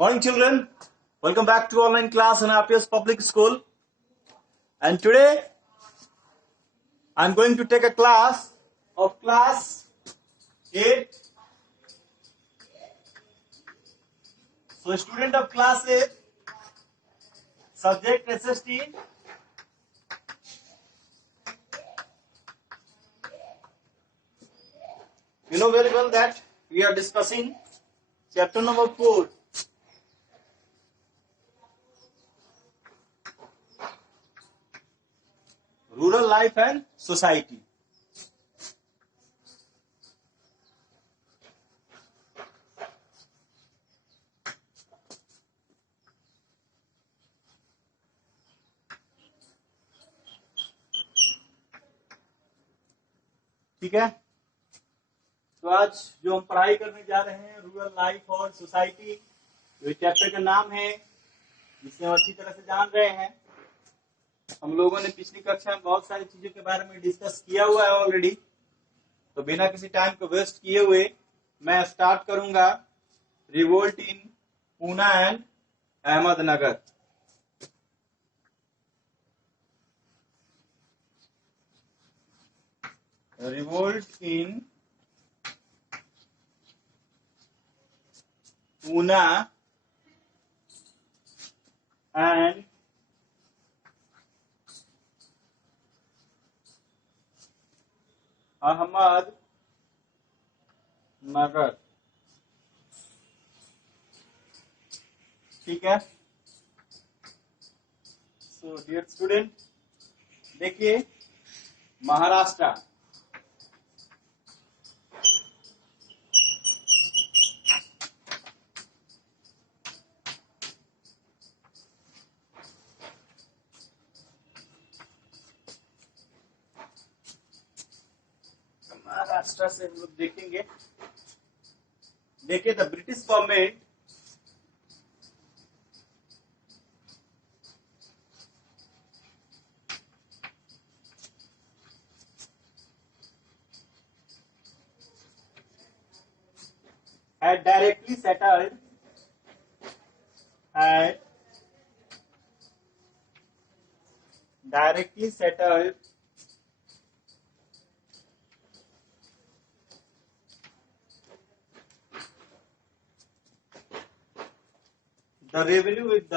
Morning children, welcome back to online class in RPS Public School. And today I'm going to take a class of class 8. So student of class 8, subject SST. You know very well that we are discussing chapter number 4. Rural life and society. ठीक है, तो आज जो हम पढ़ाई करने जा रहे हैं रूरल लाइफ और सोसाइटी, जो चैप्टर का नाम है जिसे हम अच्छी तरह से जान रहे हैं। हम लोगों ने पिछली कक्षा में बहुत सारी चीजों के बारे में डिस्कस किया हुआ है ऑलरेडी। तो बिना किसी टाइम को वेस्ट किए हुए मैं स्टार्ट करूंगा revolt in Poona and Ahmednagar. Revolt in Poona and Ahmednagar. ठीक है, सो डियर स्टूडेंट, देखिए महाराष्ट्र, महाराष्ट्र से हम लोग देखेंगे। देखिए, the British government had directly settled the revenue with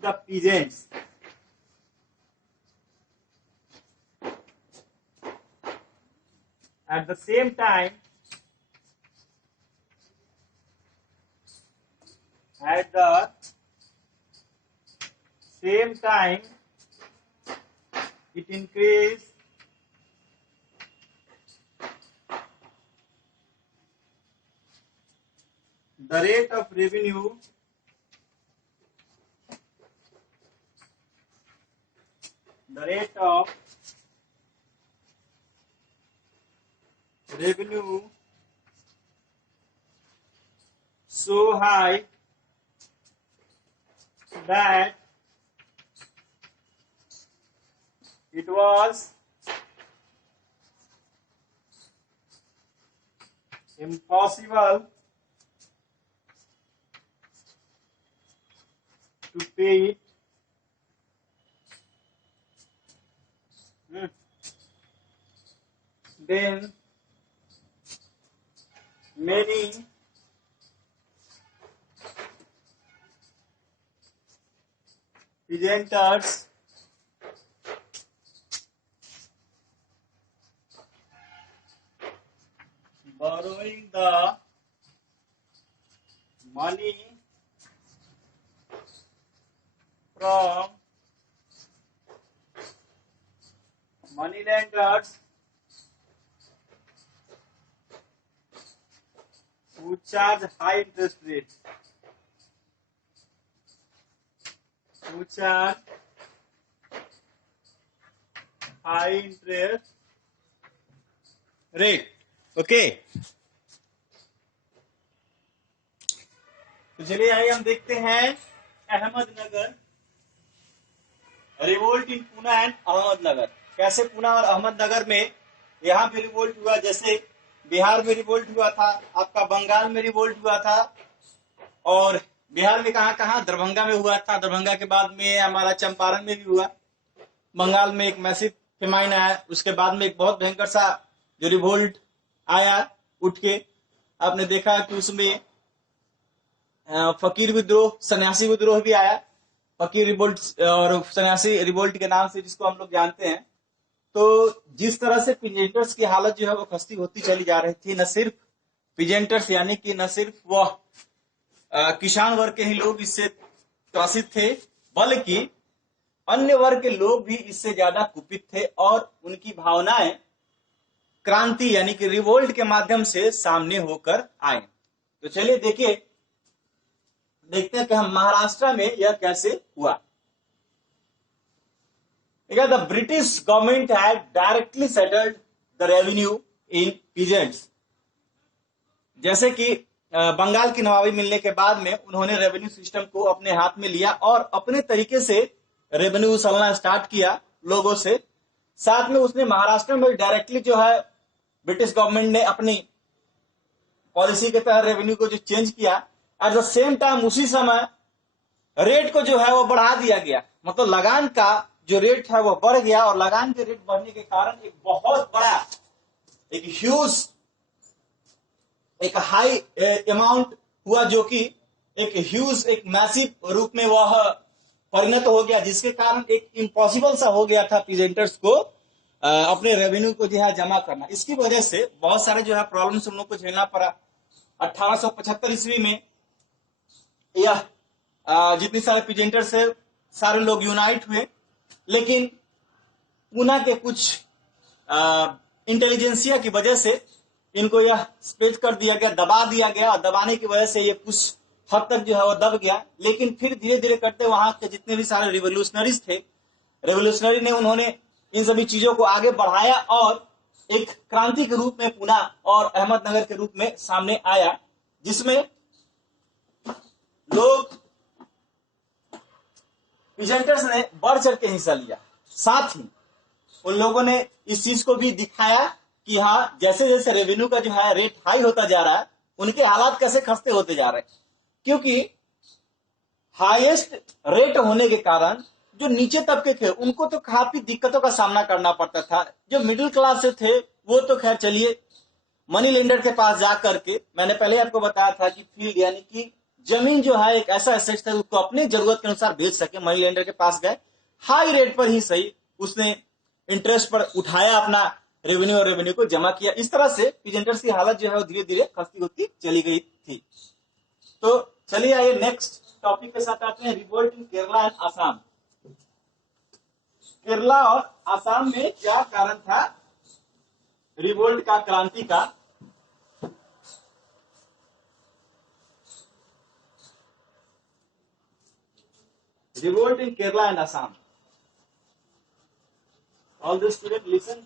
the peasants. At the same time, it increased the rate of revenue so high that it was impossible to pay it. Then many peasanters borrowing the money from moneylenders who charge high interest rates. Okay, तो चलिए आइए हम देखते हैं Ahmednagar. Revolt in Poona and Ahmednagar. कैसे पूना और अहमदनगर में यहाँ पे रिवोल्ट हुआ, जैसे बिहार में रिवोल्ट हुआ था, आपका बंगाल में रिवोल्ट हुआ था, और बिहार में कहाँ कहाँ, दरभंगा में हुआ था, दरभंगा के बाद में हमारा चंपारण में भी हुआ, बंगाल में एक मैसिव फेमाइन आया, उसके बाद में एक बहुत भयंकर सा जो रिवोल्ट आया उठ के, आपने देखा कि उसमें फकीर विद्रोह, सन्यासी विद्रोह भी आया, फकीर रिवोल्ट और सन्यासी रिवोल्ट के नाम से जिसको हम लोग जानते हैं। तो जिस तरह से पिजेंटर्स की हालत जो है वो खस्ती होती चली जा रही थी, न सिर्फ पिजेंटर्स यानी कि न सिर्फ वह किसान वर्ग के ही लोग इससे त्रसित थे, बल्कि अन्य वर्ग के लोग भी इससे ज्यादा कुपित थे और उनकी भावनाएं क्रांति यानी कि रिवोल्ट के माध्यम से सामने होकर आए। तो चलिए देखते हैं कि हम महाराष्ट्र में यह कैसे हुआ। The British government had directly settled the revenue in peasants। जैसे कि बंगाल की नवाबी मिलने के बाद में उन्होंने रेवेन्यू सिस्टम को अपने हाथ में लिया और अपने तरीके से रेवेन्यू वसूलना स्टार्ट किया लोगों से। साथ में उसने महाराष्ट्र में डायरेक्टली जो है ब्रिटिश गवर्नमेंट ने अपनी पॉलिसी के तहत रेवेन्यू को जो चेंज किया, एट द सेम टाइम उसी समय रेट को जो है वो बढ़ा दिया गया, मतलब लगान का जो रेट है वो बढ़ गया, और लगान के रेट बढ़ने के कारण एक बहुत बड़ा एक ह्यूज एक हाई अमाउंट हुआ, जो कि एक ह्यूज एक मैसिव रूप में वह परिणत हो गया, जिसके कारण एक इम्पॉसिबल सा हो गया था पीजेंटर्स को अपने रेवेन्यू को जो है जमा करना। इसकी वजह से बहुत सारे जो है प्रॉब्लम्स हम लोग को झेलना पड़ा। 1875 ईस्वी में यह जितने सारे पीजेंटर्स है सारे लोग यूनाइट हुए, लेकिन पूना के कुछ इंटेलिजेंसिया की वजह से इनको यह स्प्लिट कर दिया गया, दबा दिया गया, और दबाने की वजह से ये कुछ हद तक जो है वो दब गया। लेकिन फिर धीरे धीरे करते वहां के जितने भी सारे रिवोल्यूशनरीज थे, रिवोल्यूशनरी ने उन्होंने इन सभी चीजों को आगे बढ़ाया और एक क्रांति के रूप में पूना और अहमदनगर के रूप में सामने आया, जिसमें लोग पीजेंटर्स ने बढ़ चढ़ के हिस्सा लिया। साथ ही उन लोगों ने इस चीज को भी दिखाया कि हाँ, जैसे जैसे रेवेन्यू का जो है रेट हाई होता जा रहा है, उनके हालात कैसे खस्ते होते जा रहे हैं, क्योंकि हाईएस्ट रेट होने के कारण जो नीचे तबके थे उनको तो काफी दिक्कतों का सामना करना पड़ता था। जो मिडिल क्लास से थे वो तो खैर चलिए मनी लेंडर के पास जा करके, मैंने पहले आपको बताया था कि फील्ड यानी कि जमीन जो है एक ऐसा एसेट था उसको अपने जरूरत के अनुसार बेच सके, मनी लेंडर के पास गए, हाई रेट पर ही सही उसने इंटरेस्ट पर उठाया अपना रेवेन्यू और रेवेन्यू को जमा किया। इस तरह से पीजेंटर्स की हालत जो है वो धीरे धीरे खस्ती होती चली गई थी। तो चलिए आइए नेक्स्ट टॉपिक के साथ आते हैं, revolt in Kerala and Assam. Kerala और आसाम में क्या कारण था रिवोल्ट का, क्रांति का? Revolt in Kerala and Assam. All the students listen.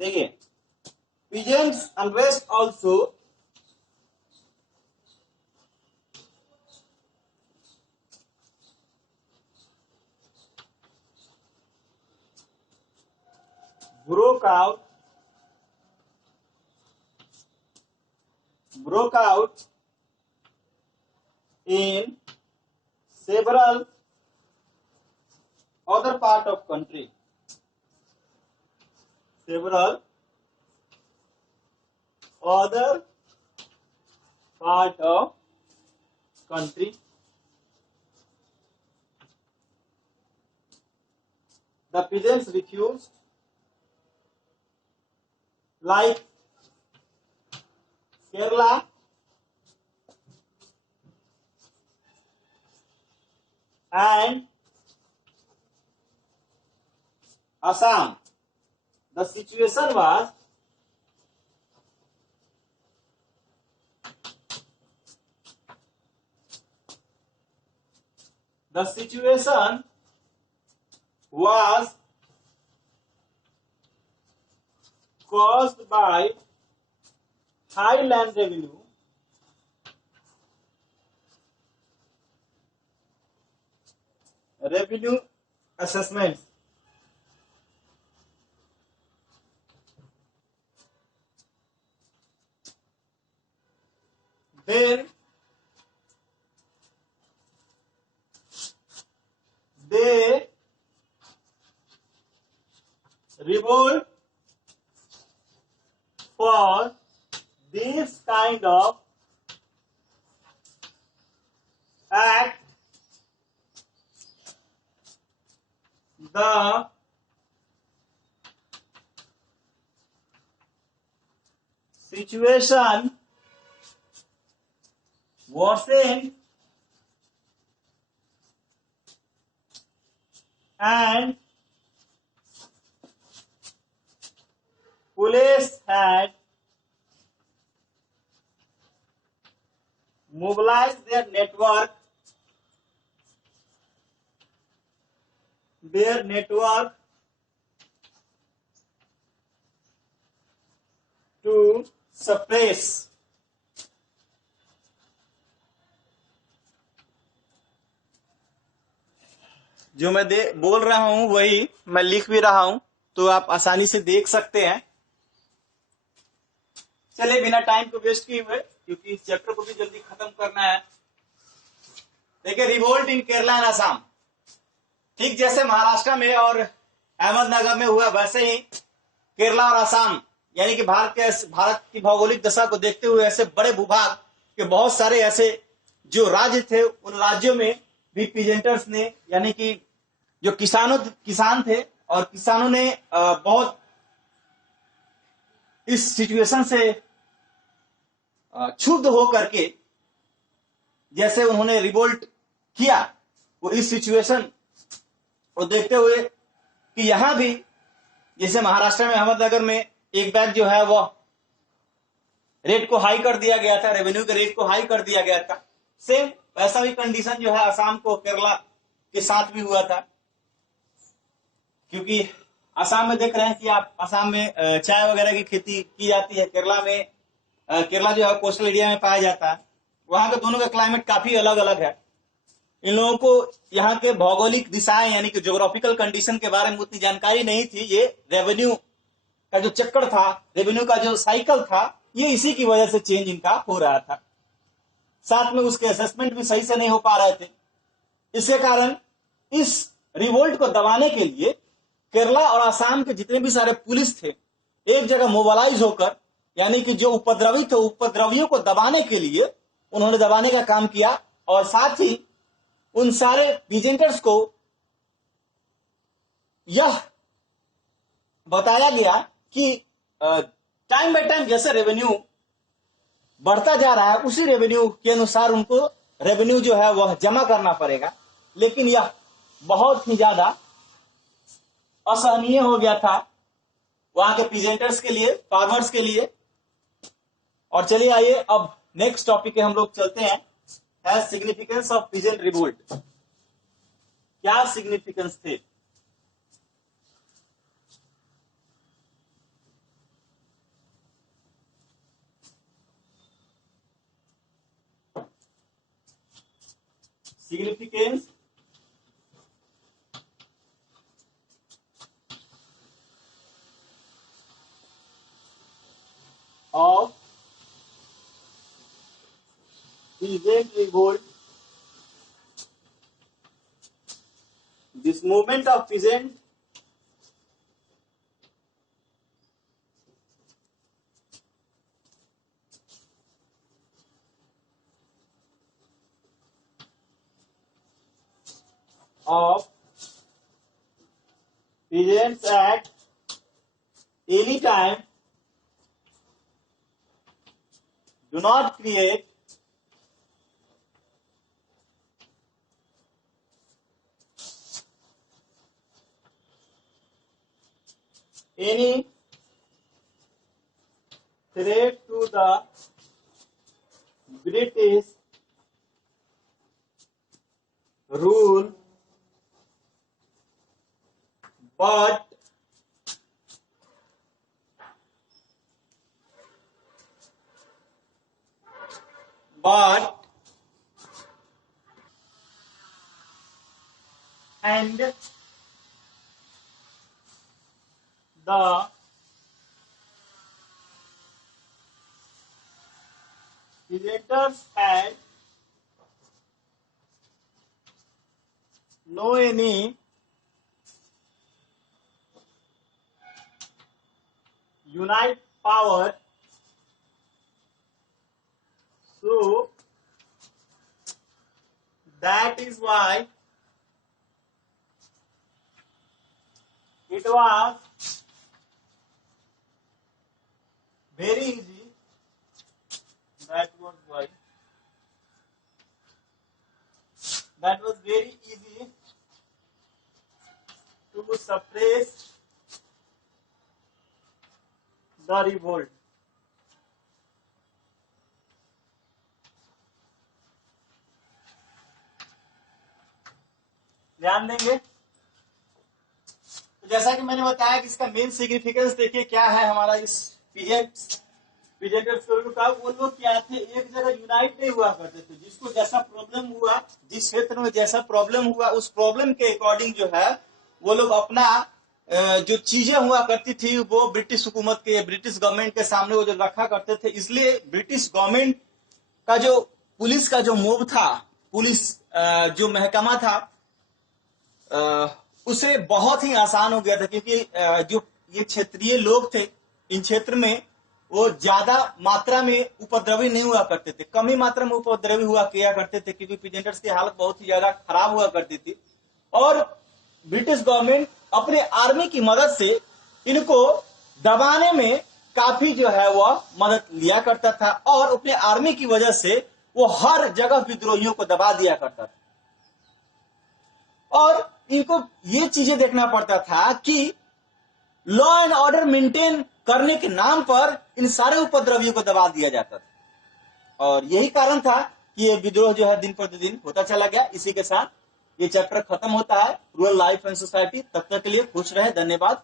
देखिए, pigeons unrest also broke out in several other part of country. Several other part of country. The peasants refused, like Kerala, and Assam. The situation was caused by high land revenue assessments. Then they revolt for this kind of act. The situation worsened and police had mobilized their network to suppress जो मैं बोल रहा हूं वही मैं लिख भी रहा हूं, तो आप आसानी से देख सकते हैं। चलिए बिना टाइम को वेस्ट किए हुए, क्योंकि इस चैप्टर को भी जल्दी खत्म करना है। देखिए, revolt in Kerala and Assam, ठीक जैसे महाराष्ट्र में और अहमदनगर में हुआ, वैसे ही केरला और असम, यानी कि भारत की भौगोलिक दशा को देखते हुए ऐसे बड़े भूभाग के बहुत सारे ऐसे जो राज्य थे, उन राज्यों में भी पीजेंटर्स ने, यानी कि जो किसान थे, और किसानों ने बहुत इस सिचुएशन से क्षुब्ध होकर के जैसे उन्होंने रिवोल्ट किया, वो इस सिचुएशन को देखते हुए कि यहां भी जैसे महाराष्ट्र में अहमदनगर में एक बैग जो है वो रेट को हाई कर दिया गया था, रेवेन्यू के रेट को हाई कर दिया गया था, सेम वैसा भी कंडीशन जो है असम को केरला के साथ भी हुआ था। क्योंकि असम में देख रहे हैं कि आप असम में चाय वगैरह की खेती की जाती है, केरला जो है कोस्टल एरिया में पाया जाता है, वहां के दोनों का क्लाइमेट काफी अलग अलग है। इन लोगों को यहाँ के भौगोलिक दिशाएं यानी कि ज्योग्राफिकल कंडीशन के बारे में उतनी जानकारी नहीं थी। ये रेवेन्यू का जो चक्कर था, रेवेन्यू का जो साइकिल था, ये इसी की वजह से चेंज इनका हो रहा था। साथ में उसके असेसमेंट भी सही से नहीं हो पा रहे थे। इसके कारण इस रिवोल्ट को दबाने के लिए केरला और असम के जितने भी सारे पुलिस थे एक जगह मोबालाइज होकर, यानी कि जो उपद्रवी थे उपद्रवियों को दबाने के लिए उन्होंने दबाने का काम किया। और साथ ही उन सारे पीजेंटर्स को यह बताया गया कि टाइम बाय टाइम जैसे रेवेन्यू बढ़ता जा रहा है, उसी रेवेन्यू के अनुसार उनको रेवेन्यू जो है वह जमा करना पड़ेगा। लेकिन यह बहुत ही ज्यादा असहनीय हो गया था वहां के पीजेंटर्स के लिए, फार्मर्स के लिए। और चलिए आइए अब नेक्स्ट टॉपिक के हम लोग चलते हैं, है सिग्निफिकेंस ऑफ पीजेंट रिवोल्ट। क्या सिग्निफिकेंस थे? Significance of peasant revolt. This movement of peasant peasants at any time do not create any threat to the British rule, but but and the presenters had no any unite power, so that is why it was very easy. That was why. That was very easy to suppress the revolt. ध्यान देंगे। तो जैसा कि मैंने बताया कि इसका main significance देखिए क्या है हमारा इस पीजेंटर का। वो लोग क्या थे, एक जगह यूनाइट नहीं हुआ करते थे। जिसको जैसा प्रॉब्लम हुआ, जिस क्षेत्र में जैसा प्रॉब्लम हुआ, उस प्रॉब्लम के अकॉर्डिंग जो है वो लोग अपना जो चीजें हुआ करती थी वो ब्रिटिश हुकूमत के, ब्रिटिश गवर्नमेंट के सामने वो जो रखा करते थे। इसलिए ब्रिटिश गवर्नमेंट का जो पुलिस का जो मोब था, पुलिस जो महकमा था, उसे बहुत ही आसान हो गया था। क्योंकि जो ये क्षेत्रीय लोग थे इन क्षेत्र में, वो ज्यादा मात्रा में उपद्रवी नहीं हुआ करते थे, कम ही मात्रा में उपद्रवी हुआ किया करते थे। क्योंकि प्रेजेंटर्स की हालत बहुत ही ज्यादा खराब हुआ करती थी और ब्रिटिश गवर्नमेंट अपने आर्मी की मदद से इनको दबाने में काफी जो है वह मदद लिया करता था और अपने आर्मी की वजह से वो हर जगह विद्रोहियों को दबा दिया करता था। और इनको ये चीजें देखना पड़ता था कि लॉ एंड ऑर्डर मेंटेन करने के नाम पर इन सारे उपद्रवियों को दबा दिया जाता था। और यही कारण था कि ये विद्रोह जो है दिन प्रतिदिन होता चला गया। इसी के साथ ये चैप्टर खत्म होता है, रूरल लाइफ एंड सोसाइटी। तब तक के लिए खुश रहे, धन्यवाद।